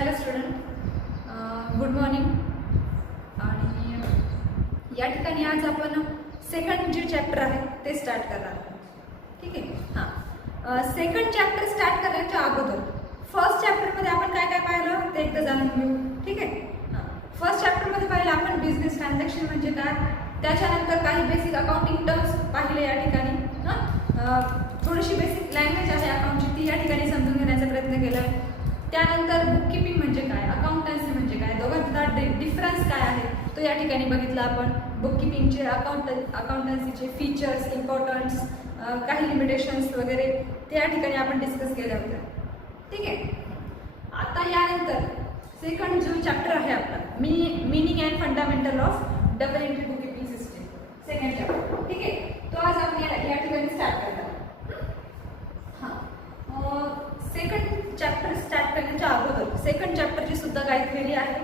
Hello student, good morning. आणि या ठिकाणी आज आपण सेकंड जे चॅप्टर आहे ते स्टार्ट करणार आहोत. ठीक आहे. हां, सेकंड चॅप्टर स्टार्ट करण्याच्या अगोदर फर्स्ट चॅप्टरमध्ये आपण काय काय पाहिलं ते एकदा जाणून घेऊ. ठीक आहे. हां, फर्स्ट चॅप्टरमध्ये पाहिलं आपण बिझनेस ट्रान्झॅक्शन म्हणजे काय, त्याच्यानंतर काही बेसिक अकाउंटिंग टर्म्स पाहिले या ठिकाणी. थोडीशी बेसिक लँग्वेज आहे अकाउंटची ती या ठिकाणी समजून घेण्याचा प्रयत्न केला आहे. त्यानंतर बुककीपिंग म्हणजे काय, अकाउंटन्सी म्हणजे काय, दोघांचा डिफरन्स काय आहे तो या ठिकाणी बघितला आपण. बुककीपिंगचे अकाउंटन्सीचे फीचर्स, इम्पॉर्टन्स, काही लिमिटेशन्स वगैरे ते या ठिकाणी आपण डिस्कस केले होते. ठीक आहे. आता यानंतर सेकंड जो चॅप्टर आहे आपला meaning and fundamental of double entry bookkeeping system, second chapter. ठीक आहे. तो आज आपण या ठिकाणी स्टार्ट करणार. सेकंड चॅप्टर स्टार्ट करण्याच्या अगोदर सेकंड चॅप्टरची सुद्धा काही थेरी आहे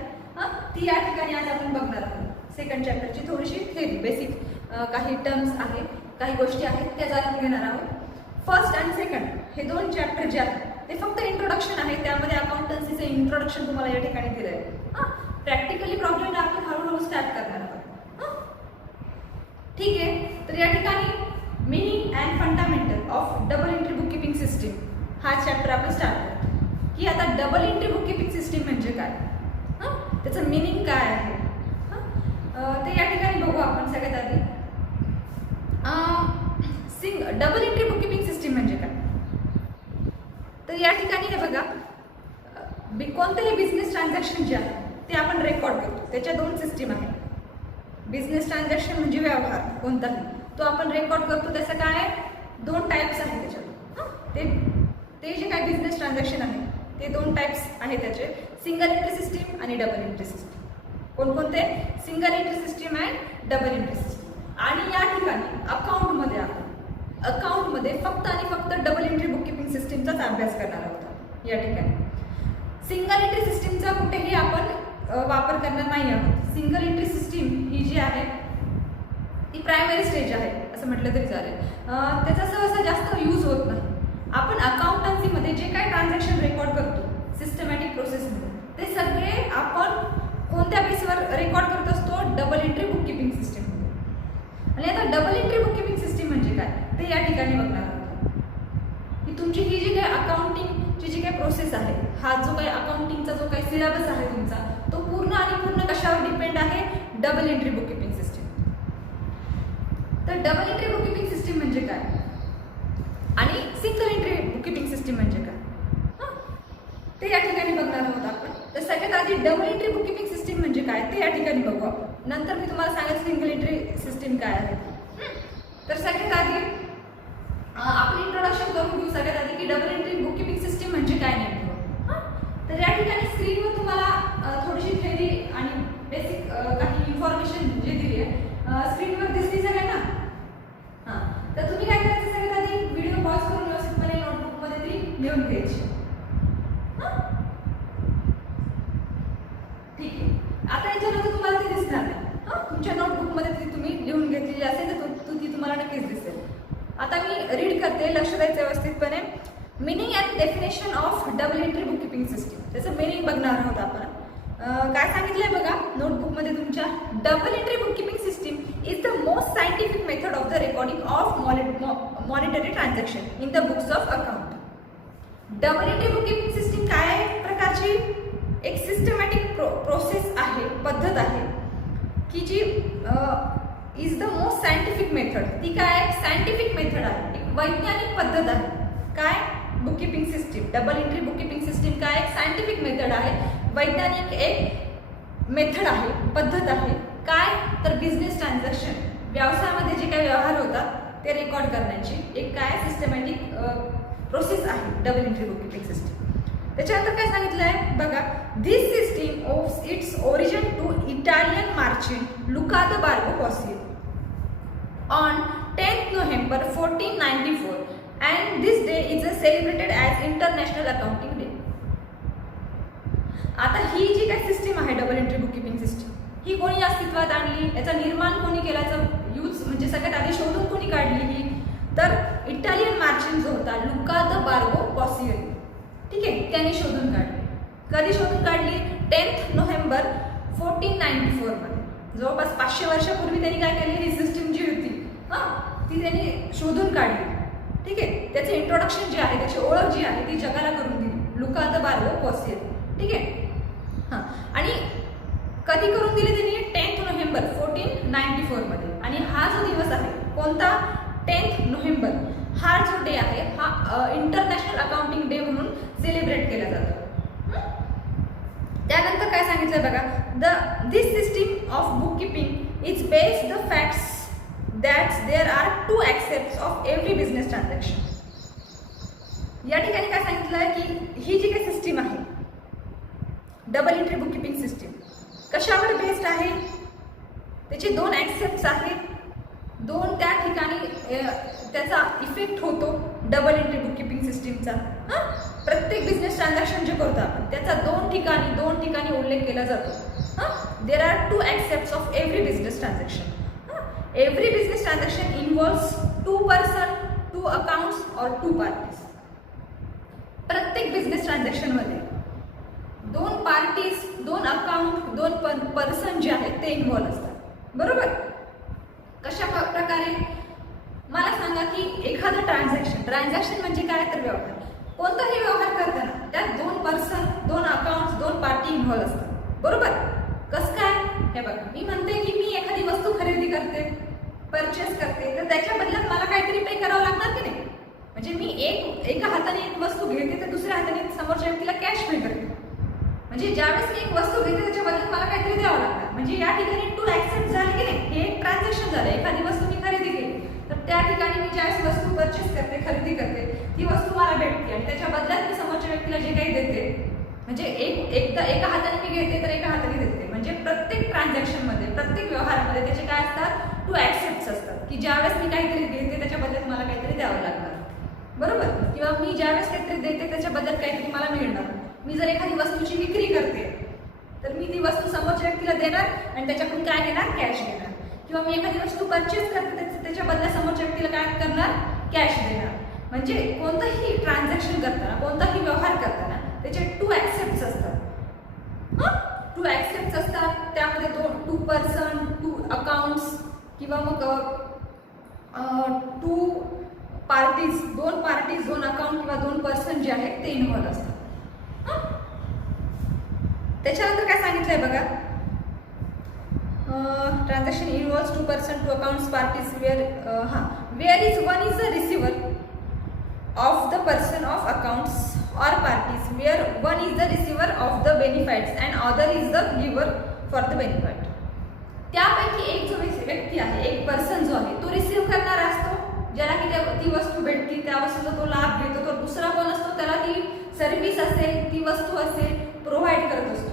ती या ठिकाणी आज आपण बघणार आहोत. सेकंड चॅप्टरची थोडीशी थेरी, बेसिक काही टर्म्स आहे, काही गोष्टी आहेत त्या जाणून घेणार आहोत. फर्स्ट आणि सेकंड हे दोन चॅप्टर जे आहेत ते फक्त इंट्रोडक्शन आहे. त्यामध्ये अकाउंटन्सीचं इंट्रोडक्शन तुम्हाला या ठिकाणी दिलं आहे. प्रॅक्टिकली प्रॉब्लेम आपण हळूहळू स्टार्ट करणार आहोत. ठीक आहे. तर या ठिकाणी meaning and fundamental of double entry bookkeeping system हा चॅप्टर आपण स्टार्ट करतो. की आता डबल एंट्री बुककीपिंग सिस्टीम म्हणजे काय, त्याचं मीनिंग काय आहे ते या ठिकाणी बघू आपण. सगळ्यात आधी डबल एंट्री बुककीपिंग सिस्टीम म्हणजे काय, तर या ठिकाणी हे बघा, कोणतेही बिझनेस ट्रान्झॅक्शन जे आहे ते आपण रेकॉर्ड करतो. त्याच्या दोन सिस्टीम आहेत. बिझनेस ट्रान्झॅक्शन म्हणजे व्यवहार कोणताही तो आपण रेकॉर्ड करतो. त्याचं काय दोन टाईप्स आहेत त्याच्यात. ते जे काही बिझनेस ट्रान्झॅक्शन आहे ते दोन टाईप्स आहेत त्याचे, सिंगल एंट्री सिस्टीम आणि डबल एंट्री सिस्टीम. कोणकोणते, single entry system and double entry system. आणि या ठिकाणी अकाउंटमध्ये फक्त आणि फक्त डबल एंट्री बुककीपिंग सिस्टीमचाच अभ्यास करणार आहोत या ठिकाणी. सिंगल एंट्री सिस्टीमचा कुठेही आपण वापर करणार नाही आहोत. सिंगल एंट्री सिस्टीम ही जी आहे ती प्रायमरी स्टेज आहे असं म्हटलं तरी चालेल. त्याचा सहसा जास्त यूज होत नाही. आपण अकाउंटन्सीमध्ये जे काही ट्रान्झॅक्शन रेकॉर्ड करतो सिस्टमॅटिक प्रोसेसमध्ये ते सगळे आपण कोणत्या बेसवर रेकॉर्ड करत असतो, डबल एंट्री बुककीपिंग सिस्टीममध्ये. आणि आता डबल एंट्री बुककीपिंग सिस्टीम म्हणजे काय ते या ठिकाणी बघणार आहोत. की तुमची ही जी काही अकाउंटिंगची जी काही प्रोसेस आहे, हा जो काही अकाउंटिंगचा जो काही सिलेबस आहे तुमचा, तो पूर्ण कशावर डिपेंड आहे, डबल एंट्री बुककीपिंग सिस्टीम. तर डबल एंट्री बुककीपिंग सिस्टीम म्हणजे काय आणि सिंगल एंट्री बुककीपिंग सिस्टीम म्हणजे काय ते या ठिकाणी बघणार आहोत आपण. तर सगळ्यात आधी डबल एंट्री बुककीपिंग सिस्टीम म्हणजे काय ते या ठिकाणी बघू आपण. नंतर मी तुम्हाला सांगेन सिंगल एंट्री सिस्टीम काय आहे. तर सगळ्यात आधी आपण इंट्रोडक्शन करून घेऊ सगळ्यात आधी की डबल एंट्री बुककीपिंग सिस्टीम म्हणजे काय नेमकं. तर या ठिकाणी स्क्रीनवर तुम्हाला थोडीशी थेरी आणि बेसिक काही इन्फॉर्मेशन जे दिली आहे स्क्रीनवर दिसली सगळ्यांना. तर तुम्ही काय करायचं, सगळ्यात आधी व्हिडिओ पॉज करून व्यवस्थितपणे नोटबुकमध्ये ती लिहून घ्यायची. ठीक आहे. आता याच्यानंतर तुम्हाला ती दिसणार नाही. तुमच्या नोटबुकमध्ये ती तुम्ही लिहून घेतलेली असेल तर ती तुम्हाला नक्कीच दिसेल. आता मी रीड करते, लक्ष द्यायचं व्यवस्थितपणे. Meaning and definition of double entry bookkeeping system, त्याचं मिनिंग बघणार आहोत आपण. काय सांगितलंय बघा नोटबुकमध्ये तुमच्या, double entry bookkeeping system is the most scientific method of the recording of monetary transaction in the books of account. Double entry bookkeeping system काय प्रकारची एक सिस्टमॅटिक प्रोसेस आहे, पद्धत आहे की जी is the most scientific method. ती काय सायंटिफिक मेथड आहे, एक वैज्ञानिक पद्धत आहे. काय bookkeeping system, double entry bookkeeping system काय एक सायंटिफिक मेथड आहे, वैज्ञानिक एक मेथड आहे, पद्धत आहे. काय तर बिझनेस ट्रान्झॅक्शन, व्यवसायामध्ये जे काही व्यवहार होतात ते रेकॉर्ड करण्याची एक काय सिस्टमॅटिक प्रोसेस आहे डबल एंट्री बुककीपिंग सिस्टीम. त्याच्यानंतर काय सांगितलं आहे बघा, this system owes its origin to Italian merchant Luca de Barbo Pacioli on 10th November 1494 and this day is celebrated as International Accounting Day. आता ही जी काही सिस्टीम आहे double entry bookkeeping system ही कोणी अस्तित्वात आणली, याचा निर्माण कोणी केल्याचा यूज म्हणजे सगळ्यात आधी शोधून कोणी काढली ही, तर इटालियन मर्चंट जो होता लुका द बार्बो पॉसिओ, ठीक आहे, त्याने शोधून काढली. कधी शोधून काढली? 10 नोव्हेंबर 1494 मध्ये. जवळपास 500 वर्षापूर्वी त्यांनी काय केली? ही सिस्टीम जी होती ती त्यांनी शोधून काढली. ठीक आहे. त्याचे इंट्रोडक्शन जे आहे, त्याची ओळख जी आहे ती जगाला करून दिली, लुका द बार्बोपोसियर. ठीक आहे. आणि कधी करून दिले त्यांनी? 10 नोव्हेंबर 1494 मध्ये. आणि हा जो दिवस आहे कोणता? 10 नोव्हेंबर. हा जो डे आहे हा इंटरनॅशनल अकाउंटिंग डे म्हणून सेलिब्रेट केला जातो. त्यानंतर काय सांगितलं बघा? This system of book keeping is based the facts that there are two aspects of every business transaction. या ठिकाणी काय सांगितलं आहे की ही जी काही सिस्टीम आहे, double entry book keeping system, कशावर बेस्ड आहे? त्याचे 2 ॲक्सेप्ट्स आहेत. 2 त्या ठिकाणी त्याचा इफेक्ट होतो डबल एंट्री बुक कीपिंग सिस्टीमचा. प्रत्येक बिझनेस ट्रान्झॅक्शन जे करतो आपण त्याचा 2 ठिकाणी उल्लेख केला जातो. There are 2 aspects of every business transaction. Every business transaction involves 2 person, 2 accounts or 2 parties. प्रत्येक बिझनेस ट्रान्झॅक्शन मध्ये 2 पार्टीज, 2 अकाउंट, 2 पर्सन जे आहेत ते इन्व्हॉल्व असतात. बरोबर? कशा प्रकारे? मला सांगा की एखादं ट्रान्झॅक्शन म्हणजे काय? तर व्यवहार. कोणताही व्यवहार करताना त्यात 2 पर्सन, 2 अकाउंट्स, 2 पार्टी इन्व्हॉल्व असतात. बरोबर? कसं काय? हे बघा, मी म्हणते की मी एखादी वस्तू खरेदी करते, परचेस करते, तर त्याच्या बदल्यात मला काहीतरी पे करावं लागणार की नाही? म्हणजे मी एका हाताने एक वस्तू घेते तर दुसऱ्या हाताने समोरच्या व्यक्तीला कॅश पे करते. म्हणजे ज्यावेळेस मी एक वस्तू घेते त्याच्या बदल्यात मला काहीतरी द्यावं लागणार. म्हणजे या ठिकाणी 2 ॲक्सेप्ट झाले की नाही? हे एक ट्रान्झॅक्शन झालं. एखादी वस्तू मी खरेदी केली तर त्या ठिकाणी मी ज्यावेळेस वस्तू परचेस करते, खरेदी करते, ती वस्तू मला भेटते आणि त्याच्या बदल्यात मी समोरच्या व्यक्तीला जे काही देते, म्हणजे एका हाताने मी घेते तर एका हाताने देते. म्हणजे प्रत्येक ट्रान्झॅक्शनमध्ये, प्रत्येक व्यवहारामध्ये त्याचे काय असतात? 2 ॲक्सेप्ट्स असतात की ज्यावेळेस मी काहीतरी घेते त्याच्या बदल्यात मला काहीतरी द्यावं लागणार. बरोबर? किंवा मी ज्यावेळेस काहीतरी देते त्याच्या बदल्यात काहीतरी मला मिळणार. मी जर एखादी वस्तूची विक्री करते तर मी ती वस्तू समोरच्या व्यक्तीला देणार आणि त्याच्याकडून काय घेणार? कॅश घेणार. किंवा मी एखादी वस्तू परचेस करते त्याच्या बदल्यात समोरच्या व्यक्तीला काय करणार? कॅश देणार. म्हणजे कोणतंही ट्रान्झॅक्शन करताना, कोणताही व्यवहार करताना त्याचे 2 ॲक्सेप्ट्स असतात. 2 ॲक्सेप्ट्स असतात. त्यामध्ये 2 पर्सन, 2 अकाउंट्स किंवा मग 2 पार्टीज, 2 पार्टीज, 2 अकाउंट किंवा 2 पर्सन जे आहेत ते इन्व्हॉल्व असतात. त्याच्यानंतर काय सांगितलंय बघा? Transaction involves 2 person, 2 accounts, parties where is one is the receiver of the person of accounts or parties, where one is the receiver of the benefits and other is the giver for the benefit. त्यापैकी एक जो व्यक्ती आहे, एक person जो आहे तो receive करणारा असतो, ज्याला की ती वस्तू भेटती, त्या वस्तूचा तो लाभ घेतो. तो दुसरा कोण असतो? त्याला ती सर्व्हिस असेल, ती वस्तू असेल, प्रोव्हाइड करत असतो.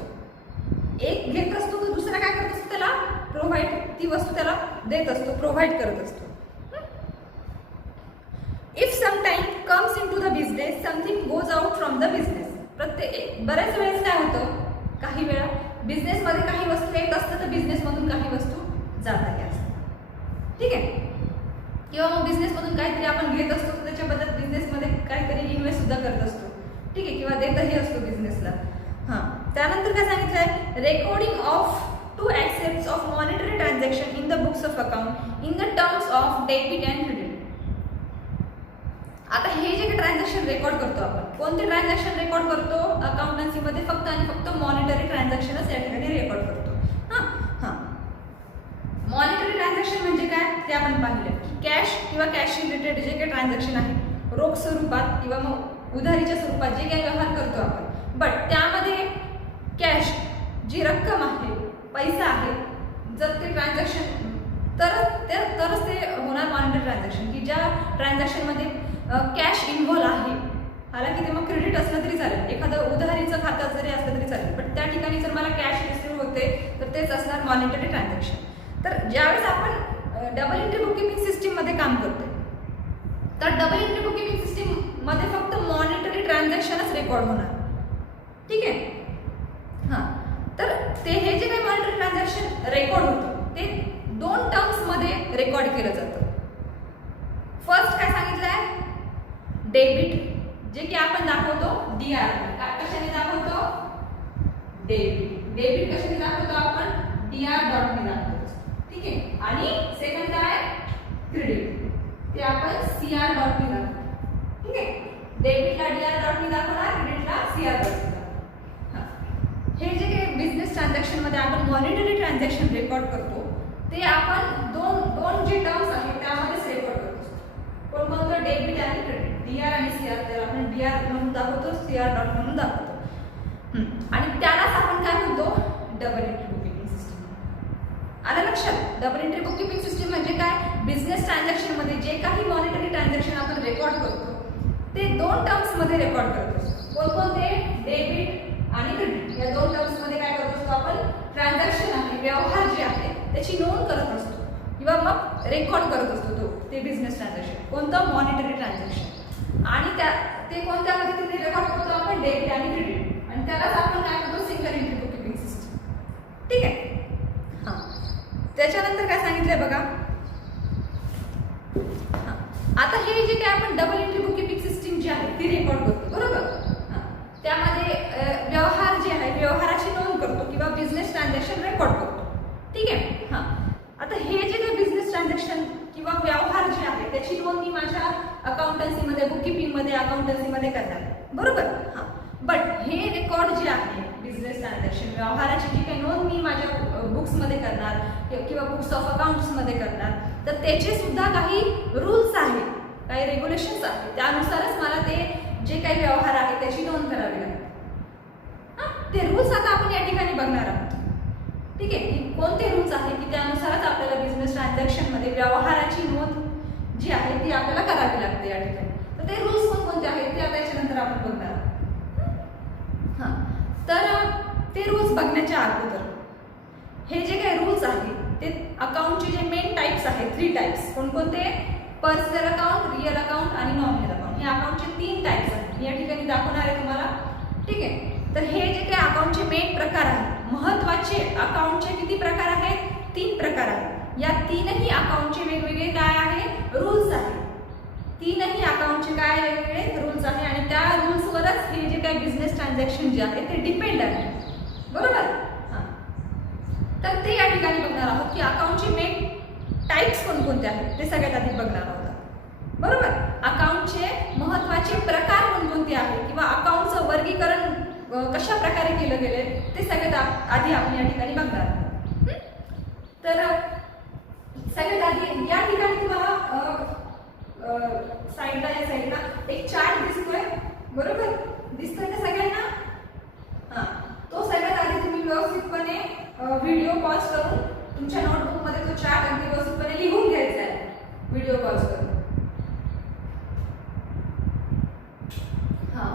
एक घेत असतो तो दुसरा काय करत असतो? त्याला प्रोव्हाइड, ती वस्तू त्याला देत असतो, प्रोव्हाइड करत असतो. If sometime comes into the business, something goes out from the business. बऱ्याच वेळेस काय होतं? काही वेळा बिझनेसमध्ये काही वस्तू येत असतं तर बिझनेसमधून काही वस्तू जातात असतात. ठीक आहे. किंवा मग बिझनेसमधून काहीतरी आपण घेत असतो तर त्याच्याबद्दल बिझनेसमध्ये काहीतरी इन्व्हेस्ट सुद्धा करत असतो. ठीक आहे. किंवा देतही असतो बिझनेसला. त्यानंतर काय सांगितलंय? Recording of 2 aspects of monetary transaction in the books of account in the terms of debit and credit. आता हे जे काही ट्रान्झॅक्शन रेकॉर्ड करतो आपण, कोणते ट्रान्झॅक्शन रेकॉर्ड करतो? अकाउंटन्सीमध्ये फक्त आणि फक्त मॉनिटरी ट्रान्झॅक्शनच या ठिकाणी रेकॉर्ड करतो. मॉनिटरी ट्रान्झॅक्शन म्हणजे काय ते आपण पाहिलं की कॅश किंवा कॅश रिलेटेड जे काही ट्रान्झॅक्शन आहे, रोख स्वरूपात किंवा मग उधारीच्या स्वरूपात जे काही व्यवहार करतो आपण, बट त्यामध्ये कॅश जी रक्कम आहे, पैसा आहे, जर ते ट्रान्झॅक्शन तरच ते होणार मॉनिटरी ट्रान्झॅक्शन. की ज्या ट्रान्झॅक्शनमध्ये कॅश इन्व्हॉल्व आहे, हालाकी ते मग क्रेडिट असलं तरी चालेल, एखादं उधारीचं खातं जरी असलं तरी चालेल, पण त्या ठिकाणी जर मला कॅश रिसिव्ह होते तर तेच असणार मॉनिटरी ट्रान्झॅक्शन. तर ज्यावेळेस आपण डबल एंट्री बुककीपिंग सिस्टीममध्ये काम करतो तर डबल एंट्री बुककीपिंग सिस्टीममध्ये फक्त मॉनिटरी ट्रान्झॅक्शनच रेकॉर्ड होणार. ठीक आहे. तर ते हे जे काही मॉनिटरी ट्रान्झॅक्शन रेकॉर्ड होतं ते 2 टर्म्समध्ये रेकॉर्ड केलं जातं. फर्स्ट काय सांगितलं आहे? डेबिट, जे की आपण दाखवतो DR. कशाने दाखवतो? डेबिट. डेबिट कशाने दाखवतो आपण? DR डॉटने दाखवतो. ठीक आहे. आणि सेकंड काय? क्रेडिट. ते आपण CR डॉटने दाखवतो. ठीक आहे. डेबिटला DR डॉटने दाखवणार, क्रेडिटला CR डॉटने दाखवणार. हे जे काही बिझनेस ट्रान्झॅक्शन मध्ये आपण मॉनिटरी ट्रान्झॅक्शन रेकॉर्ड करतो ते आपण दोन जे टर्म्स आहेत त्यामध्येच रेकॉर्ड करतो. कोणतं? डेबिट आणि क्रेडिट. DR आणि CR. तर आपण DR म्हणून दाखवतो, CR डॉट म्हणून दाखवतो. आणि त्यालाच आपण काय म्हणतो? Double entry bookkeeping system. आलं लक्षात? डबल एंट्री बुककीपिंग सिस्टीम म्हणजे काय? बिझनेस ट्रान्झॅक्शन मध्ये जे काही मॉनिटरी ट्रान्झॅक्शन आपण रेकॉर्ड करतो ते दोन टर्म्स मध्ये रेकॉर्ड करतो. कोणकोणते? डेबिट आणि क्रेडिट. या दोन टर्म्स मध्ये काय करत असतो आपण? ट्रान्झॅक्शन आहे, व्यवहार जे आहे त्याची नोंद करत असतो किंवा मग रेकॉर्ड करत असतो ते बिझनेस ट्रान्झॅक्शन. कोणतं? Monetary transaction. आणि ते कोणत्या पद्धतीने रेकॉर्ड करतो आपण? डेबिट आणि क्रेडिट. आणि त्यालाच आपण काय म्हणतो? Single entry bookkeeping system. ठीक आहे. हां, त्याच्यानंतर काय सांगितलंय बघा. आता हे जे काय आपण डबल एंट्री बुककीपिंग सिस्टीम जी आहे ती रेकॉर्ड करतो, बरोबर? त्यामध्ये व्यवहार जे आहे व्यवहाराची नोंद करतो किंवा बिझनेस ट्रान्झॅक्शन रेकॉर्ड करतो. ठीक आहे. हां, आता हे जे काही बिझनेस ट्रान्झॅक्शन किंवा व्यवहार जे आहे त्याची नोंद मी माझ्या अकाउंटन्सीमध्ये, बुककीपिंगमध्ये, अकाउंटन्सीमध्ये करणार, बरोबर? हां, बट हे रेकॉर्ड जे आहे बिझनेस ट्रान्झॅक्शन व्यवहाराची जी काही नोंद मी माझ्या बुक्समध्ये करणार किंवा बुक्स ऑफ अकाउंट्समध्ये करणार, तर त्याचे सुद्धा काही रूल्स आहेत, काही रेग्युलेशन्स आहेत. त्यानुसारच मला ते जे काही व्यवहार आहे त्याची नोंद करावी लागते. ते रूल्स आता आपण या ठिकाणी बघणार आहोत. ठीक आहे. की कोणते रूल्स आहे की त्यानुसारच आपल्याला बिझनेस ट्रान्झॅक्शन मध्ये व्यवहाराची नोंद जी आहे ती आपल्याला करावी लागते या ठिकाणी. तर ते रूल्स कोणते आहेत ते आता याच्यानंतर आपण बघणार आहोत. तर ते रूल्स बघण्याच्या अगोदर हे जे काही रूल्स आहेत ते अकाउंटचे जे मेन टाइप्स आहेत, 3 टाइप्स. कोणकोणते? पर्सनल अकाउंट, रिअल अकाउंट आणि नॉमिनल अकाउंट. हे अकाउंटचे 3 टाइप्स आहेत. मी या ठिकाणी दाखवणार आहे तुम्हाला. ठीक आहे. तर हे जे काही अकाउंटचे मेन प्रकार आहेत, महत्त्वाचे अकाउंटचे किती प्रकार आहेत? 3 प्रकार आहेत. या तीनही अकाउंटचे वेगवेगळे काय आहे? रूल्स आहेत. तीनही अकाउंटचे काय वेगवेगळे रूल्स आहे आणि त्या रूल्सवरच हे जे काही बिझनेस ट्रान्झॅक्शन जे आहे ते डिपेंड आहे, बरोबर? हां, तर ते या ठिकाणी बघणार आहोत की अकाउंटचे मेन टाइप्स कोणकोणते आहेत ते सगळ्यात आधी बघणार आहोत, बरोबर? अकाउंटचे महत्त्वाचे प्रकार कोणकोणते आहेत किंवा अकाउंटचं वर्गीकरण कशा प्रकारे केलं गेले ते सगळ्यात आधी आपण या ठिकाणी बघणार आहोत. तर सगळ्यात आधी या ठिकाणी तुम्हाला साईडला, या साईडला एक चार्ट दिसतोय, बरोबर? दिसतोय ना सगळ्यांना? हां, तो सगळ्यात आधी तुम्ही व्यवस्थितपणे व्हिडिओ पॉज करून तुमच्या नोटबुक मध्ये तो चार्ट अगदी व्यवस्थितपणे लिहून घ्यायचा आहे, व्हिडिओ पॉज करून. हां,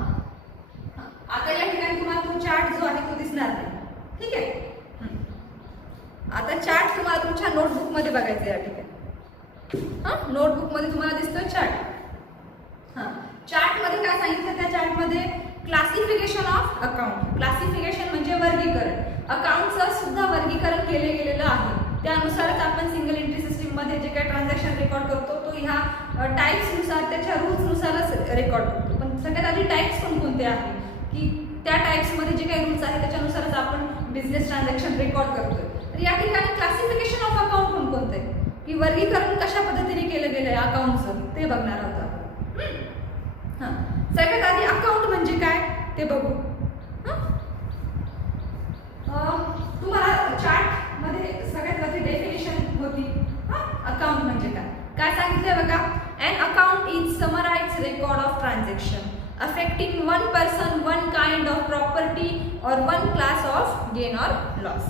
आता या ठिकाणी तुम्हाला तो चार्ट जो आहे तो दिसणार नाही. ठीक आहे. आता चार्ट तुम्हाला तुमच्या नोटबुक मध्ये बघायचा आहे या ठिकाणी. हां, नोटबुक मध्ये तुम्हाला दिसतोय चार्ट. हां, चार्ट मध्ये काय सांगितलं? त्या चार्ट मध्ये क्लासिफिकेशन ऑफ अकाउंट. क्लासिफिकेशन म्हणजे वर्गीकरण. अकाउंटचं सुद्धा वर्गीकरण केले गेलेलं आहे. त्यानुसारच आपण सिंगल एंट्री सिस्टीम मध्ये जे काही ट्रान्झॅक्शन रेकॉर्ड करतो तो ह्या टाइप्स नुसार, त्याच्या रूल्स नुसारच रेकॉर्ड करतो. पण सगळ्यात आधी टाइप्स कोणकोणते आहेत की त्या टाइप्स मध्ये जे काही रूल्स आहेत त्याच्यानुसारच आपण बिझनेस ट्रान्झॅक्शन रेकॉर्ड करतोय. तर या ठिकाणी क्लासिफिकेशन ऑफ अकाउंट कोणकोणते की वर्गीकरण कशा पद्धतीने केलं गेलंय अकाउंटचं ते बघणार आहोत आपण. हां, सगळ्यात आधी अकाउंट म्हणजे काय ते बघू. तुम्हाला चार्ट मध्ये सगळ्यात आधी डेफिनेशन होती. अकाउंट म्हणजे काय? काय सांगितलंय बघा. An account is summarized record of transaction affecting one person, one kind of property or one class of gain or loss.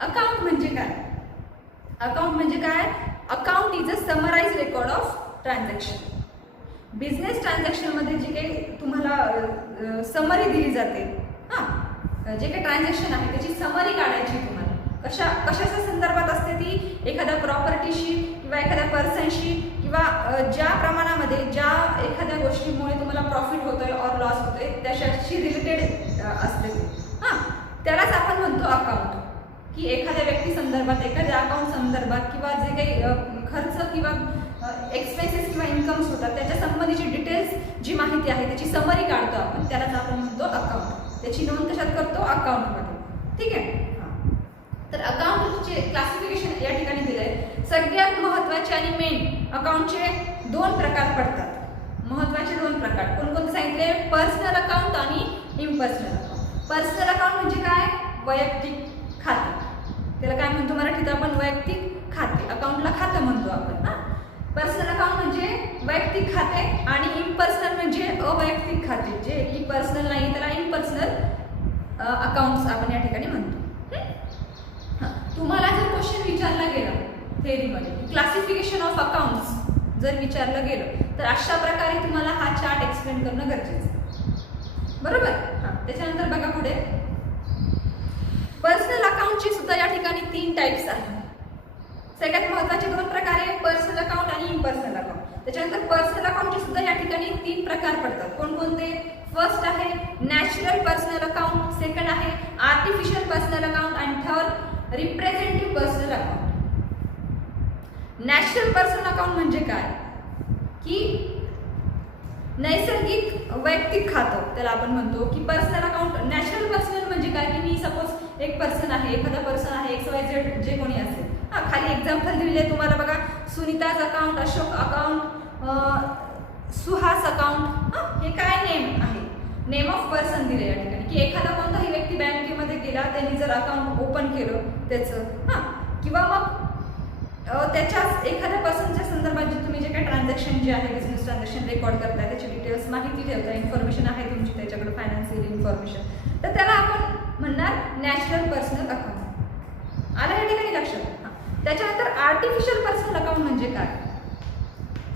Account म्हणजे काय? अकाउंट म्हणजे काय? Account is a summarise record of transaction. Business transaction मध्ये जे काही तुम्हाला summary दिली जाते, हां, जे काही ट्रान्झॅक्शन आहे त्याची समरी काढायची तुम्हाला. कशाच्या संदर्भात असते ती? एखाद्या प्रॉपर्टीशी किंवा एखाद्या पर्सनशी किंवा ज्या प्रमाणामध्ये ज्या एखाद्या गोष्टीमुळे तुम्हाला प्रॉफिट होतोय और लॉस होतोय त्याच्याशी रिलेटेड असते ते. हां, त्यालाच आपण म्हणतो अकाउंट. की एखाद्या व्यक्ती संदर्भात, एखाद्या अकाउंट संदर्भात किंवा जे काही खर्च किंवा एक्सपेन्सेस किंवा इन्कम्स होतात त्याच्या संबंधीची डिटेल्स जी माहिती आहे त्याची समरी काढतो आपण, त्यालाच आपण म्हणतो अकाउंट. त्याची नोंद कशात करतो? अकाउंटमध्ये. ठीक आहे. तर अकाउंटचे क्लासिफिकेशन या ठिकाणी दिलंय. सगळ्यात महत्त्वाचे आणि मेन अकाउंटचे 2 प्रकार पडतात. महत्त्वाचे 2 प्रकार कोणकोणते सांगितले? पर्सनल अकाउंट आणि इम्पर्सनल अकाउंट. पर्सनल अकाउंट म्हणजे काय? वैयक्तिक खाते. त्याला काय म्हणतो मराठीत आपण? वैयक्तिक खाते. अकाउंटला खातं म्हणतो आपण. पर्सनल अकाउंट म्हणजे वैयक्तिक खाते आणि इम्पर्सनल म्हणजे अवैयक्तिक खाते, जे की पर्सनल नाही त्याला इम्पर्सनल अकाउंट्स आपण या ठिकाणी म्हणतो. तुम्हाला जर क्वेश्चन विचारला गेला थेअरीमध्ये क्लासिफिकेशन ऑफ अकाउंट्स जर विचारलं गेलं तर अशा प्रकारे तुम्हाला हा चार्ट एक्सप्लेन करणं गरजेचं आहे. बरोबर. त्याच्यानंतर बघा पुढे पर्सनल अकाउंटची सुद्धा या ठिकाणी 3 टाइप्स आहेत. सगळ्यात महत्त्वाचे 2 प्रकार आहे, पर्सनल अकाउंट आणि इम्पर्सनल अकाउंट. त्याच्यानंतर पर्सनल अकाउंटचे सुद्धा या ठिकाणी 3 प्रकार पडतात. कोणकोणते? फर्स्ट आहे नॅचरल पर्सनल अकाउंट, सेकंड आहे आर्टिफिशियल पर्सनल अकाउंट आणि third representative personal account. Natural personal account म्हणजे काय? की नैसर्गिक वैयक्तिक खातं त्याला आपण म्हणतो. की पर्सनल अकाउंट नॅचरल पर्सनल म्हणजे काय? की मी सपोज एक पर्सन आहे, एखादा पर्सन आहे XYZ जे कोणी असेल. खाली एक्झाम्पल दिलेले आहे तुम्हाला बघा. Sunita's account, Ashok account, Suhas account. हे काय नेम आहे? नेम ऑफ पर्सन दिले या ठिकाणी. की एखादा कोणताही व्यक्ती बँकेमध्ये गेला, त्यांनी जर अकाउंट ओपन केलं त्याचं किंवा मग त्याच्याच एखाद्या पर्सनच्या संदर्भात जे तुम्ही जे काही ट्रान्झॅक्शन जे आहे बिझनेस ट्रान्झॅक्शन रेकॉर्ड करताय, त्याची डिटेल्स माहिती ठेवताय, इन्फॉर्मेशन आहे तुमची त्याच्याकडे फायनान्शियल इन्फॉर्मेशन, तर त्याला आपण म्हणणार नॅचरल पर्सनल अकाउंट. आलं या ठिकाणी लक्षात. त्याच्यानंतर आर्टिफिशियल पर्सनल अकाउंट म्हणजे काय?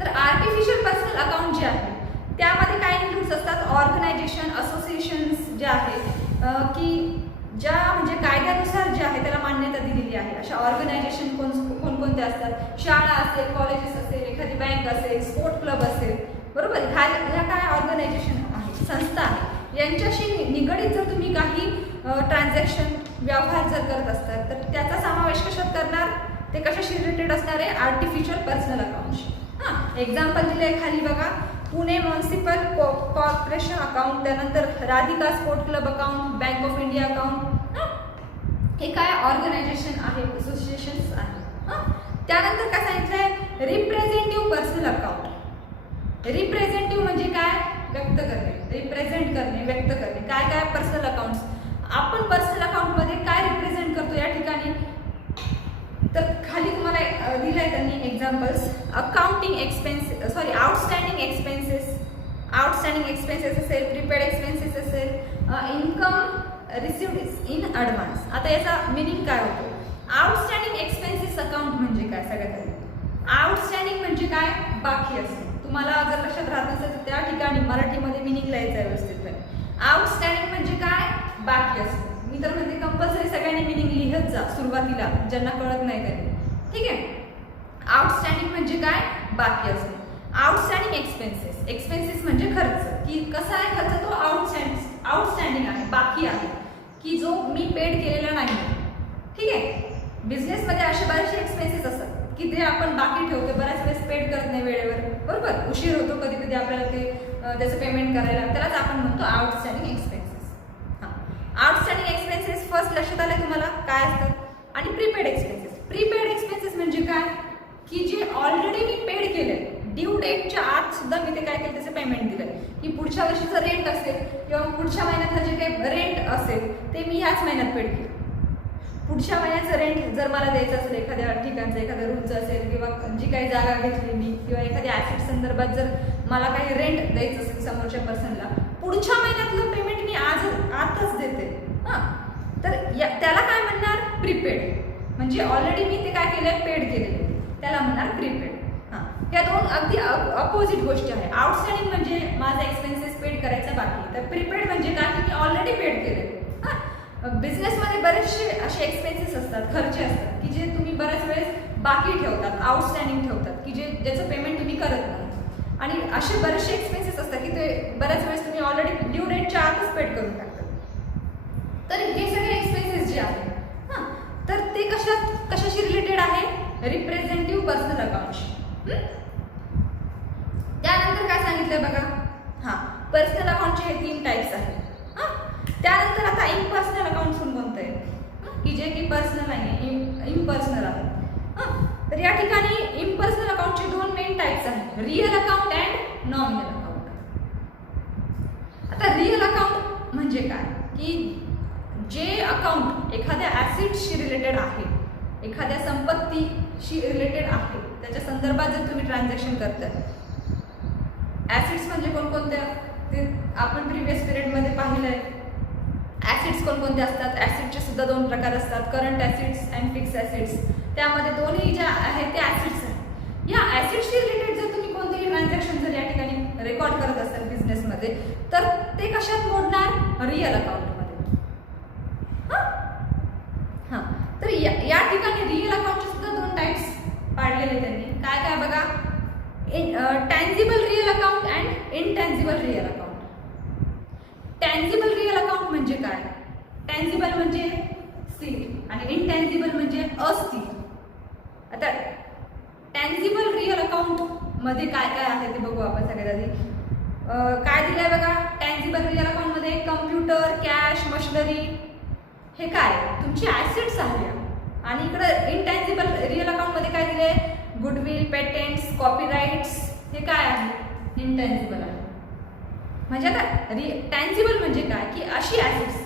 तर आर्टिफिशियल पर्सनल अकाउंट जे आहे त्यामध्ये काय इन्क्लूड्स असतात? ऑर्गनायझेशन, असोसिएशन्स जे आहेत की ज्या म्हणजे कायद्यानुसार जे आहे त्याला मान्यता दिलेली आहे, अशा ऑर्गनायझेशन कोणकोणते असतात? शाळा असेल, कॉलेजेस असेल, एखादी बँक असेल, स्पोर्ट क्लब असेल. बरोबर. ह्या काय ऑर्गनायझेशन आहे, संस्था आहे. यांच्याशी निगडीत जर तुम्ही काही ट्रान्झॅक्शन व्यवहार जर करत असतात तर त्याचा समावेश कशात करणार? ते कशाशी रिलेटेड असणार आहे? Artificial personal अकाउंटशी. एक्झाम्पल दिले खाली बघा. पुणे म्युनिसिपल कॉर्पोरेशन अकाउंट, त्यानंतर Radhika sport club account, bank of India account. हे काय ऑर्गनायझेशन आहे, असोसिएशन्स आहे. त्यानंतर काय सांगितलंय? Representative personal account. रिप्रेझेंटेटिव्ह म्हणजे काय? व्यक्त करणे, रिप्रेझेंट करणे, व्यक्त करणे. काय काय पर्सनल अकाउंट्स आपण पर्सनल अकाउंटमध्ये काय रिप्रेझेंट करतो या ठिकाणी? तर खाली तुम्हाला दिलंय त्यांनी examples. Accounting expenses, outstanding expenses, असेल, प्रीपेड एक्सपेन्सेस असेल, इन्कम रिसिव्ड इन ॲडव्हान्स. आता याचा मिनिंग काय होतो? आउटस्टँडिंग एक्सपेन्सेस अकाउंट म्हणजे काय? सगळ्यात आधी आउटस्टँडिंग म्हणजे काय? बाकी असते. तुम्हाला जर लक्षात राहत असेल तर त्या ठिकाणी मराठीमध्ये मिनिंग लिहायचं आहे व्यवस्थितपणे. आउटस्टँडिंग म्हणजे काय? बाकी असते. मी तर म्हणते कंपल्सरी सगळ्यांनी मिनिंग लिहत जा सुरुवातीला, ज्यांना कळत नाही त्यांनी. ठीक आहे. आउटस्टँडिंग म्हणजे काय? बाकी असते. आउटस्टँडिंग एक्सपेन्सेस म्हणजे खर्च. की कसा आहे खर्च? तो आउटस्टँडिंग आहे, बाकी आहे, की जो मी पेड केलेला नाही. ठीक आहे. बिझनेसमध्ये असे बरेचसे एक्सपेन्सेस असतात की ते आपण बाकी ठेवतो, बऱ्याच वेळेस पेड करत नाही वेळेवर. बरोबर. उशीर होतो कधी कधी आपल्याला ते त्याचं पेमेंट करायला. त्यालाच आपण म्हणतो outstanding expenses. Outstanding expenses first लक्षात आले तुम्हाला काय असतात? आणि प्रीपेड एक्सपेन्सेस. प्रीपेड एक्सपेन्सेस म्हणजे काय? की जे ऑलरेडी मी पेड केले, ड्यू डेटच्या आत सुद्धा मी ते काय केलं? त्याचं पेमेंट दिलं. की पुढच्या वर्षीचं रेंट असेल किंवा पुढच्या महिन्यातलं जे काही रेंट असेल ते मी ह्याच महिन्यात पेड केलं. पुढच्या महिन्याचं रेंट जर मला द्यायचं असेल, एखाद्या ठिकाणचं, एखाद्या रूमचं असेल किंवा जी काही जागा घेतली मी किंवा एखाद्या ॲसेट संदर्भात जर मला काही रेंट द्यायचं असेल समोरच्या पर्सनला, पुढच्या महिन्यातलं पेमेंट मी आताच देते. तर त्याला काय म्हणणार? प्रीपेड. म्हणजे ऑलरेडी मी ते काय केलंय? पेड केलेले, त्याला म्हणणार प्रीपेड. ह्या 2 अगदी अपोजिट गोष्टी आहे. आउटस्टँडिंग म्हणजे माझा एक्सपेन्सेस पेड करायचा बाकी, तर प्रीपेड म्हणजे काय? की मी ऑलरेडी पेड केले. बिझनेसमध्ये बरेचसे असे एक्सपेन्सेस असतात, खर्च असतात की जे तुम्ही बऱ्याच वेळेस बाकी ठेवतात, आउटस्टँडिंग ठेवतात, की ज्याचं पेमेंट तुम्ही करत नाही. आणि असे बरेचसे एक्सपेन्सेस असतात की ते बऱ्याच वेळेस तुम्ही ऑलरेडी ड्यू डेटच्या आतच पेड करून टाकतात. तर हे सगळे एक्सपेन्सेस जे आहेत तर ते कशाशी रिलेटेड आहे? रिप्रेझेंटेटिव्ह पर्सनल अकाउंटशी. त्यानंतर काय सांगितलंय बघा. पर्सनल अकाउंटचे हे 3 टाइप्स आहेत. त्यानंतर आता इम्पर्सनल अकाउंट कोणतं आहे की जे की पर्सनल आहे, इम्पर्सनल आहे. तर या ठिकाणी इम्पर्सनल अकाउंटचे दोन मेन टाइप्स आहेत, real account and nominal account. आता रिअल अकाउंट म्हणजे काय की जे अकाउंट एखाद्या ॲसेटशी रिलेटेड आहे, एखाद्या संपत्तीशी रिलेटेड आहे, त्याच्या संदर्भात जर तुम्ही ट्रान्झॅक्शन करताय. ॲसेट्स म्हणजे कोणकोणत्या ते आपण प्रिव्हियस पिरियडमध्ये पाहिलं आहे. ॲसेट्स कोणकोणते असतात, ॲसेटचे सुद्धा दोन प्रकार असतात, current assets and fix assets. त्यामध्ये दोन्ही ज्या आहेत ते ॲसेट्स आहेत. या ॲसेट्सशी रिलेटेड जर तुम्ही कोणतेही ट्रान्झॅक्शन जर या ठिकाणी रेकॉर्ड करत असाल बिझनेसमध्ये, तर ते कशात मोडणार, रिअल अकाउंटमध्ये. हां, तर या ठिकाणी रिअल अकाउंटचे सुद्धा दोन टाइप्स पाडलेले त्यांनी. काय काय बघा, tangible real account and intangible real account. Tangible real account म्हणजे काय, टँजिबल म्हणजे स्थिर आणि इनटँजिबल म्हणजे अस्थिर. आता टँजिबल रिअल अकाउंट मध्ये काय काय आहे ते बघू आपण सगळ्यात आधी. काय दिलंय बघा, टँजिबल रिअल अकाउंट मध्ये कम्प्युटर, कॅश, मशिनरी हे काय तुमची ॲसेट्स आहे. आणि इकडं इनटँजिबल रिअल अकाउंट मध्ये काय दिले, गुडविल, पेटेंट्स, कॉपीराइट्स हे काय आहे, इनटँजिबल आहे. म्हणजे आता टँजिबल म्हणजे काय की अशी ॲसेट्स,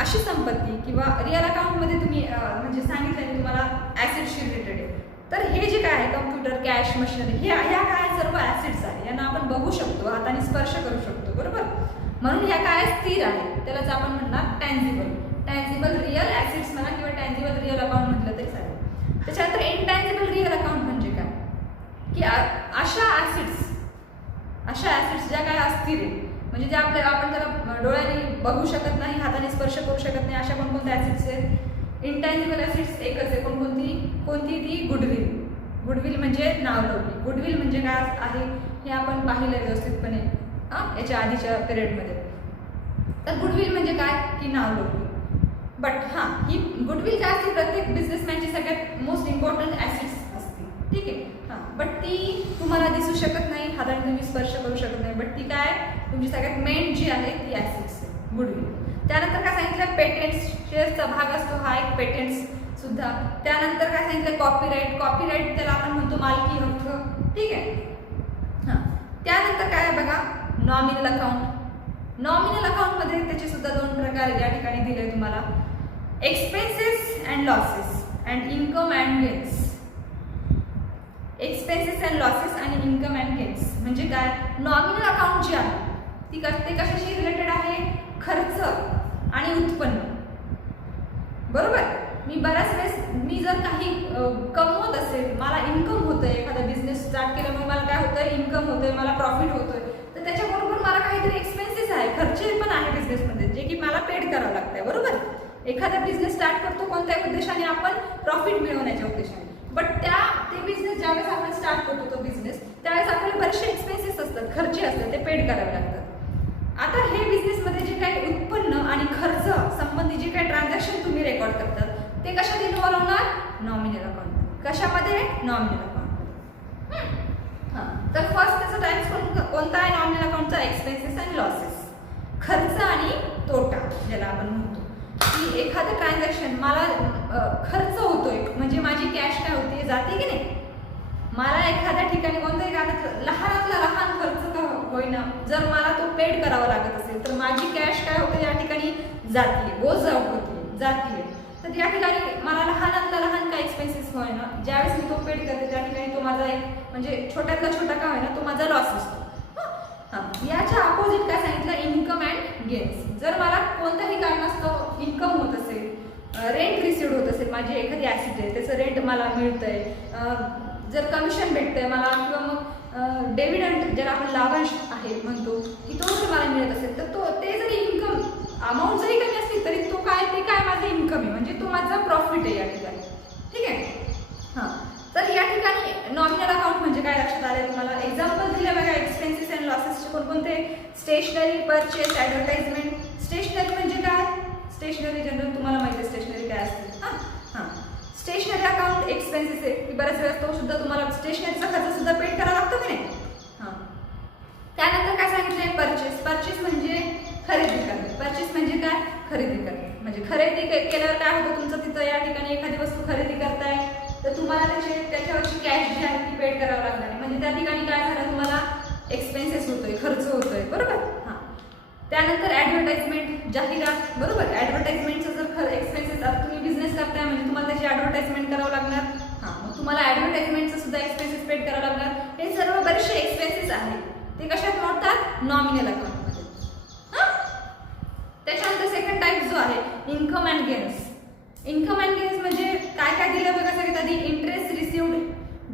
अशी संपत्ती किंवा रिअल अकाउंटमध्ये तुम्ही म्हणजे सांगितलं की तुम्हाला ॲसेट्सशी रिलेटेड आहे. तर हे जे काय आहे कम्प्युटर, कॅश, मशिनरी ह्या काय सर्व ॲसेट्स आहे. यांना आपण बघू शकतो, हाताने स्पर्श करू शकतो, बरोबर. म्हणून ह्या काय स्थिर आहे, त्यालाच आपण म्हणणार टँजिबल. टँजिबल रिअल ॲसेट्स म्हणा किंवा टँजिबल रिअल अकाउंट म्हटलं तरी चालेल. त्याच्यानंतर इनटँजिबल रिअल अकाउंट म्हणजे काय की अशा ॲसेट्स ज्या काय अस्थिर आहे, म्हणजे ज्या आपण त्याला डोळ्याने बघू शकत नाही, हाताने स्पर्श करू शकत नाही, अशा कोणकोणत्या ॲसेट्स आहेत. इनटँजिबल ॲसेट्स एकच आहे, कोणती ती गुडविल. गुडविल म्हणजे नावलौकिक. गुडविल म्हणजे काय आहे हे आपण पाहिलं व्यवस्थितपणे याच्या आधीच्या पिरियडमध्ये. तर गुडविल म्हणजे काय की नावलौकिक. बट ही गुडविल काय असते, प्रत्येक बिझनेसमॅनची सगळ्यात मोस्ट इम्पॉर्टंट ॲसेट्स असते, ठीक आहे. बट ती तुम्हाला दिसू शकत नाही, हाताने तुम्ही स्पर्श करू शकत नाही, बट ती काय तुमची सगळ्यात मेन जी आहे ती ॲसेट्स आहे, गुडविल. त्यानंतर काय सांगितलं, पेटेंट्स, शेअर्सचा भाग असतो हा एक पेटेंट्स सुद्धा. त्यानंतर काय सांगितलं, कॉपीराइट त्याला आपण म्हणतो मालकी हक्क, ठीक आहे. त्यानंतर काय आहे बघा, नॉमिनल अकाउंट. नॉमिनल अकाउंटमध्ये त्याचे सुद्धा दोन प्रकार या ठिकाणी दिले तुम्हाला, expenses and losses and income and gains. Expenses and losses आणि इन्कम अँड गेन्स म्हणजे काय, नॉमिनल अकाउंट जी आहे ती ते कशाशी रिलेटेड आहे, खर्च आणि उत्पन्न, बरोबर. मी बऱ्याच वेळेस जर काही कमवत असेल, मला इन्कम होतंय, एखादा बिझनेस स्टार्ट केल्यामुळे मला काय होतंय, इन्कम होतंय, मला प्रॉफिट होतोय, तर त्याच्याबरोबर मला काहीतरी एक्सपेन्सेस आहे, खर्च पण आहे बिझनेसमध्ये, जे की मला पेड करावं लागतंय, बरोबर. एखादा बिझनेस स्टार्ट करतो कोणत्या उद्देशाने, आपण प्रॉफिट मिळवण्याच्या उद्देशाने. बट ते बिझनेस ज्यावेळेस आपण स्टार्ट करतो तो बिझनेस, त्यावेळेस आपल्याला बरेचसे एक्सपेन्सेस असतात, खर्च असतात, ते पेड करावे लागतात. आता हे बिझनेसमध्ये जे काही उत्पन्न आणि खर्च संबंधी जे काही ट्रान्झॅक्शन तुम्ही रेकॉर्ड करतात ते कशात इन्व्हॉल्व होणार, नॉमिनल अकाउंट. कशामध्ये, नॉमिनल अकाउंट. तर फर्स्ट त्याचा टाइप्स कोणता आहे नॉमिनल अकाउंटचा, एक्सपेन्सेस अँड लॉसेस, खर्च आणि तोटा ज्याला आपण म्हणतो. की एखादं ट्रान्झॅक्शन मला खर्च होतोय, म्हणजे माझी कॅश काय होते, जाते की नाही. मला एखाद्या ठिकाणी कोणत्याही लहानातला लहान खर्च का होईना, जर मला तो पेड करावा लागत असेल तर माझी कॅश काय होते या ठिकाणी जाते, गोज आउट होते, जाते. तर या ठिकाणी मला लहानातला लहान काय एक्सपेन्सेस होईना, ज्यावेळेस मी तो पेड करते त्या ठिकाणी तो माझा एक म्हणजे छोट्यातला छोटा का होईना तो माझा लॉस असतो. याच्या अपोजिट काय सांगितलं, इन्कम अँड गेन्स. जर मला कोणत्याही कारणास्तव इन्कम होत असेल, रेंट रिसिव्ह होत असेल, माझी एखादी ॲसेट आहे त्याचं रेंट मला मिळतंय, जर कमिशन भेटतंय मला, किंवा मग डिव्हिडंड ज्याला आपण लाभांश आहे म्हणतो की तो जर मला मिळत असेल, तर ते जरी इन्कम अमाऊंट जरी कमी असली तरी ते काय माझं इन्कम आहे, म्हणजे तो माझा प्रॉफिट आहे या ठिकाणी, ठीक आहे. तर या ठिकाणी नॉमिनल अकाउंट म्हणजे काय लक्षात आलंय तुम्हाला. एक्झाम्पल दिले बघा, एक्सपेन्सेस अँड लॉसेसचे कोणकोणते, स्टेशनरी, परचेस, ॲडव्हर्टाइजमेंट. स्टेशनरी म्हणजे काय, स्टेशनरी जनरल तुम्हाला माहिती आहे स्टेशनरी काय असते. स्टेशनरी अकाउंट एक्सपेन्सेस आहे की बऱ्याच वेळेस तो सुद्धा तुम्हाला स्टेशनरीचा खर्च सुद्धा पेड करावा लागतो की नाही. त्यानंतर काय सांगितलंय, परचेस म्हणजे खरेदी खरेदी केल्यावर काय होतं तुमचं, तिथं या ठिकाणी एखादी वस्तू खरेदी करताय तर तुम्हाला त्याच्यावरची कॅश जी आहे ती पेड करावं लागणार आहे. म्हणजे त्या ठिकाणी काय झालं, तुम्हाला एक्सपेन्सेस होतोय, खर्च होतोय, बरोबर. हां, त्यानंतर ॲडव्हर्टाइजमेंट, जाहिरात, बरोबर. ॲडव्हर्टाइजमेंटचं जर एक्सपेन्सेस, आता तुम्ही बिझनेस करताय म्हणजे तुम्हाला त्याची ॲडव्हर्टाइजमेंट करावं लागणार. हां, मग तुम्हाला ॲडव्हर्टाइजमेंटचं सुद्धा एक्सपेन्सेस पेड करावं लागणार. हे सर्व बरेचसे एक्सपेन्सेस आहेत, ते कशात मोडतात, नॉमिनल अकाउंटमध्ये. हां, त्याच्यानंतर सेकंड टाईप जो आहे income and gains. Income and gains म्हणजे काय काय दिलं बघा सगळ्यात आधी, interest received,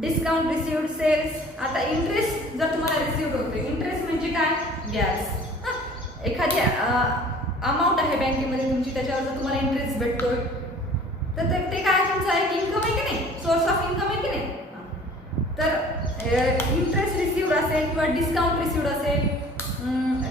discount received, sales. आता इंटरेस्ट जर तुम्हाला रिसिव्ड होतोय, इंटरेस्ट म्हणजे काय, व्याज. एखादी अमाऊंट आहे बँकेमध्ये तुमची, त्याच्यावर जर तुम्हाला इंटरेस्ट भेटतोय तर ते काय तुमचं एक इन्कम आहे की नाही, सोर्स ऑफ इन्कम आहे की नाही. तर इंटरेस्ट रिसिव्ड असेल किंवा डिस्काउंट रिसिव्ड असेल.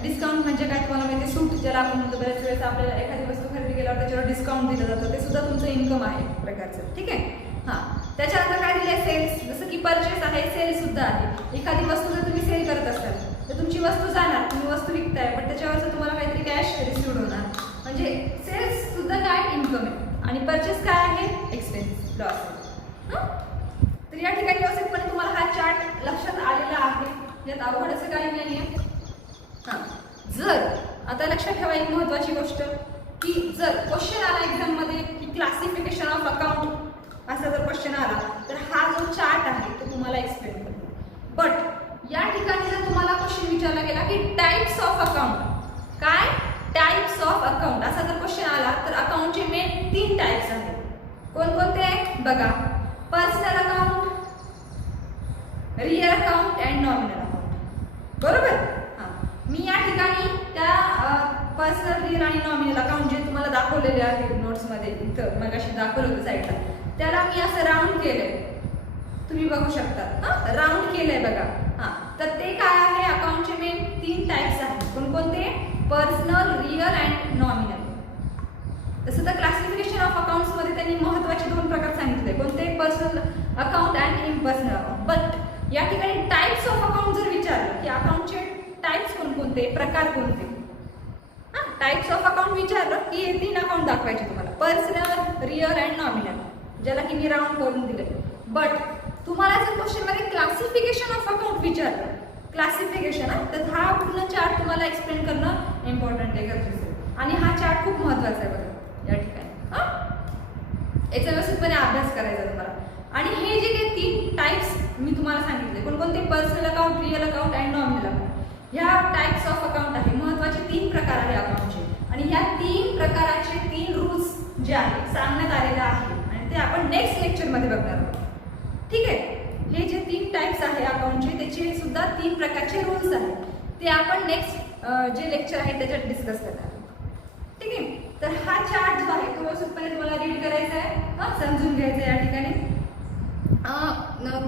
डिस्काउंट म्हणजे काय तुम्हाला माहिती, सूट ज्याला आपण म्हणतो. बऱ्याच वेळेस आपल्याला एखादी वस्तू खरेदी केल्यावर त्याच्यावर डिस्काउंट दिलं जातं, ते सुद्धा तुमचं इन्कम आहे प्रकारचं, ठीक आहे. हां, त्याच्यानंतर काय दिलं आहे, सेल्स. जसं की परचेस आहे, सेल सुद्धा आहे. एखादी वस्तू जर तुम्ही सेल करत असाल तर तुमची वस्तू जाणार, तुम्ही वस्तू विकताय, पण त्याच्यावरचं तुम्हाला काहीतरी कॅश रिसिव्ड होणार, म्हणजे सेल्स सुद्धा काय इन्कम आहे. आणि परचेस काय आहे, एक्सपेन्स, लॉस. तर या ठिकाणी व्यवस्थितपणे तुम्हाला हा चार्ट लक्षात आलेला आहे, यात अवघड असं काही नाही आहे. हां, जर आता लक्षात ठेवा एक महत्त्वाची गोष्ट, की जर क्वेश्चन आला एक्झाममध्ये की क्लासिफिकेशन ऑफ अकाउंट असा जर क्वेश्चन आला तर हा जो चार्ट आहे तो तुम्हाला एक्सप्लेन करतो. बट या ठिकाणी जर तुम्हाला क्वेश्चन विचारला गेला की टाइप्स ऑफ अकाउंट, काय टाइप्स ऑफ अकाउंट असा जर क्वेश्चन आला तर अकाउंटचे मेन 3 टाइप्स आहेत. कोणकोणते आहेत बघा, personal account, real account and nominal account, बरोबर. मी या ठिकाणी त्या पर्सनल, रिअल आणि नॉमिनल अकाउंट जे तुम्हाला दाखवलेले आहे नोट्समध्ये, इथं मगाशी दाखवलं होतं साईडला, त्याला मी असं राऊंड केलंय, तुम्ही बघू शकता. हां, राऊंड केलंय बघा. हां, तर ते काय आहे, अकाउंटचे मेन 3 टाइप्स आहेत. कोणकोणते, पर्सनल, रिअल अँड नॉमिनल. तसं तर क्लासिफिकेशन ऑफ अकाउंट्समध्ये त्यांनी महत्त्वाचे 2 प्रकार सांगितले, कोणते, personal account and impersonal account. But या ठिकाणी टाइप्स ऑफ अकाउंट जर विचारलं की अकाउंटचे टाइप्स कोणकोणते, प्रकार कोणते. हां, टाइप्स ऑफ अकाउंट विचारलं की हे 3 अकाउंट दाखवायचे तुम्हाला, पर्सनल, रिअल अँड नॉमिनल, ज्याला की मी राऊंड करून दिले. बट तुम्हाला जर क्वेश्चनमध्ये क्लासिफिकेशन ऑफ अकाउंट विचारलं, क्लासिफिकेशन, तर हा पूर्ण चार्ट तुम्हाला एक्सप्लेन करणं इम्पॉर्टंट आहे, गरजेचं आहे. आणि हा चार्ट खूप महत्त्वाचा आहे बघा या ठिकाणी. हां, याचा व्यवस्थितपणे अभ्यास करायचा तुम्हाला. आणि हे जे काही 3 टाइप्स मी तुम्हाला सांगितले, कोणकोणते, personal account, real account and nominal account, ह्या टाइप्स ऑफ अकाउंट आहे. महत्त्वाचे 3 प्रकार आहे अकाउंटचे, आणि ह्या 3 प्रकाराचे 3 रूल्स जे आहेत सांगण्यात आलेले आहे, आणि ते आपण नेक्स्ट लेक्चरमध्ये बघणार आहोत, ठीक आहे. हे जे 3 टाइप्स आहे अकाउंटचे, त्याचे सुद्धा 3 प्रकारचे रूल्स आहेत, ते आपण नेक्स्ट जे लेक्चर आहे त्याच्यात डिस्कस करणार आहोत, ठीक आहे. तर हा चार्ट जो आहे तो व्यवस्थितपणे तुम्हाला रीड करायचा आहे, हां, समजून घ्यायचं आहे. या ठिकाणी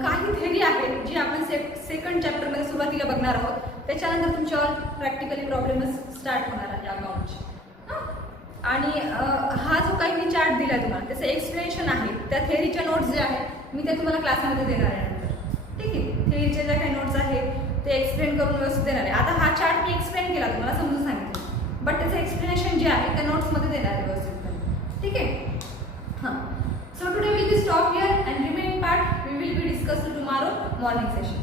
काही थेरी आहेत जी आपण सेकंड चॅप्टरमध्ये सुरुवातीला बघणार आहोत, त्याच्यानंतर तुमच्यावर प्रॅक्टिकली प्रॉब्लेम्स स्टार्ट होणार आहे अकाउंटचे. आणि हा जो काही मी चार्ट दिला आहे तुम्हाला, त्याचं एक्सप्लेनेशन आहे, त्या थेरीच्या नोट्स जे आहेत मी ते तुम्हाला क्लासमध्ये देणार आहे नंतर, ठीक आहे. थेरीच्या ज्या काही नोट्स आहेत ते एक्सप्लेन करून व्यवस्थित देणार आहे. आता हा चार्ट मी एक्सप्लेन केला, तुम्हाला समजून सांगितलं, बट त्याचं एक्सप्लेनेशन जे आहे त्या नोट्समध्ये देणार आहे व्यवस्थित, ठीक आहे. हां, so today we will stop here and remaining part we will be discussed tomorrow morning session.